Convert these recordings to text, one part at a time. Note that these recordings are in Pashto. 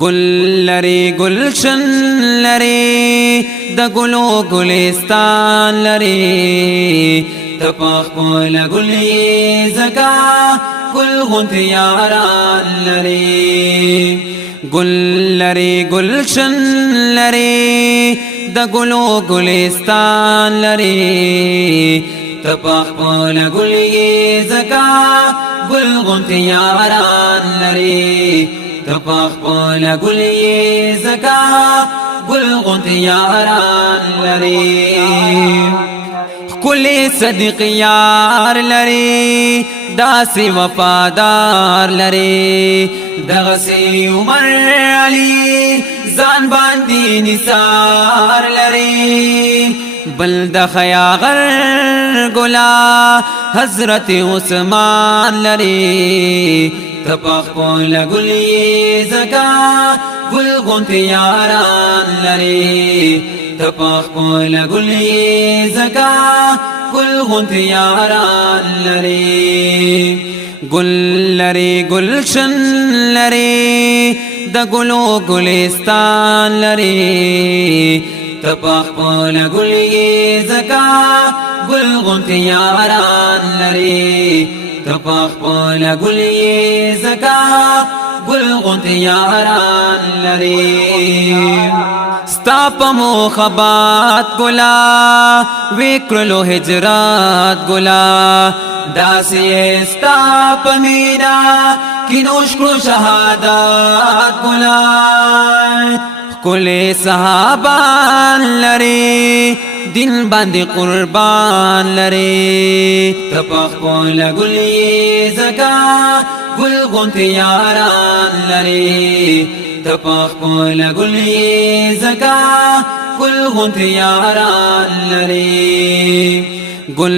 گل لری گلشن لری د گلو گلستان لری تپخ پول گلی زکا گل غنت یاران لری گل لری گلشن لری د گلو گلستان لری تپخ پول گلی زکا گل غنت یاران لری تپخ پول گلی زکا گل غنت یاران لری کلی صدیق یار لری داسی وفادار لری دغسی عمر علی زان باندی نثار لری بل د خیاغر گلا حضرت عثمان لری تپخ پول گلی زکا گل غنت یاران لری تپخ پول گلی زکا گل غنت یاران لری گل لری گلشن لری د گلو گلستان لری تپخ پول گلی زکا گل غنت یاران لری تپخ پول گلی زکا گل غنت یاران لری ستا پا مخبات گلا وکرلو ہجرات گلا داسی ستا پا مینا کی نوشکرو شہادات گلا کل صحابان لری دل باندې قربان لری تپخ پول گلی زکا گل غنت یاران لری تپخ پول گلی زکا گل غنت یاران لری گل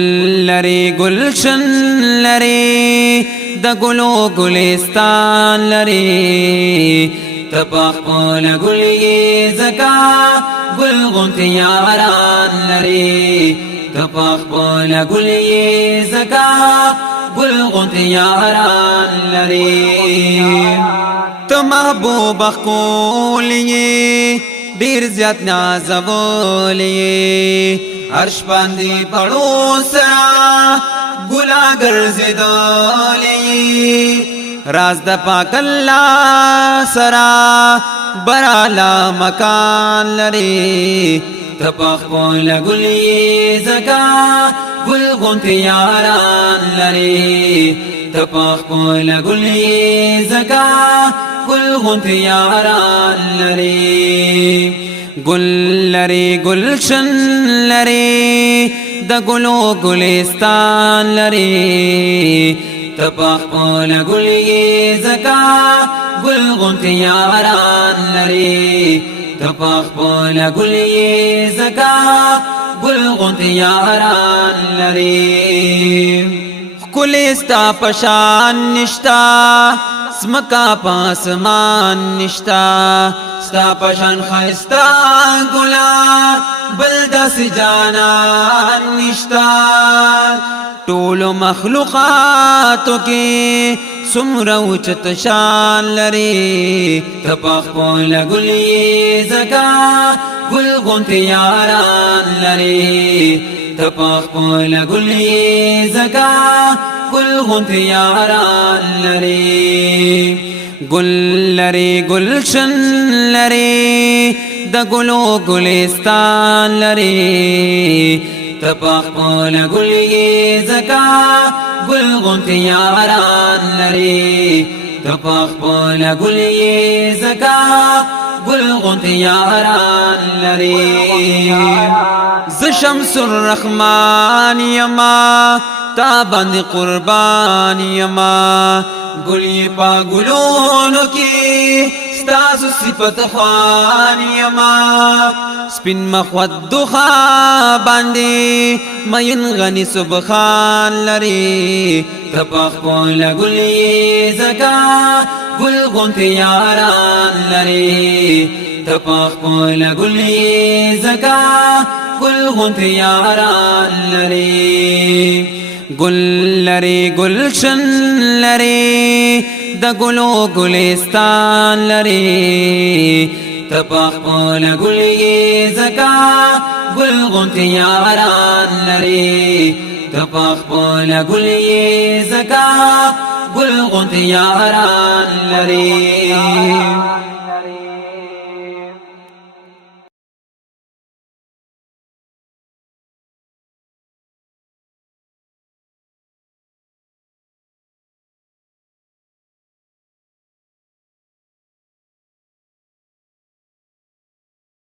لری گلشن لری د گلو گلستان لری تپخ پول گلی زکا گل غنت یاران لری تپخ پول گلی زکا گل غنت یاران لری تو محبوب خولی دیر زیاد نازولی عرش باندی پڑو سرا گلا گرزدولی راز د پاک اللہ سرا برالا مکان لری تپخ پول گلی زکا گل غنت یاران لری تپخ پول گلی زکا گل غنت یاران لری گل لری گلشن لری د گلو گلستان لری تپخ پول گلی زکا گل غنت یاران لری تپخ پول گلی زکا گل غنت یاران لری کلستا پشان نشتا سمکا پاسمان نشتا ستا پشان خیستا گلا بلدس جانان نشتا طول مخلوقاتو کی سمرو چت شان لری تپخ پول گلی زکا گل غنت یاران لری تپخ پول گلی زکا گل غنت یاران لری گل لری گلشن لری د گلو گلستان لری تپخ پول گلی زکا گل غنت یاران لری تپخ پول گلی زکا گل غنت یاران لری ز شمس الرحمن یما تا باندې قربان یما گلی پا گلونو کی ستاسو صفت خوان یما سپین مخود دوخا باندې مین غنی سبخان لری تپخ پول گلی زکا گل غنت یاران لری تپخ پول گلی زکا گل غنت یاران لری گل لری گلشن لری د د ګلو ګلستان لري تپخ پول ګلي زکا ګل غونت یاران لري تپخ پول ګلي زکا ګل غونت یاران لري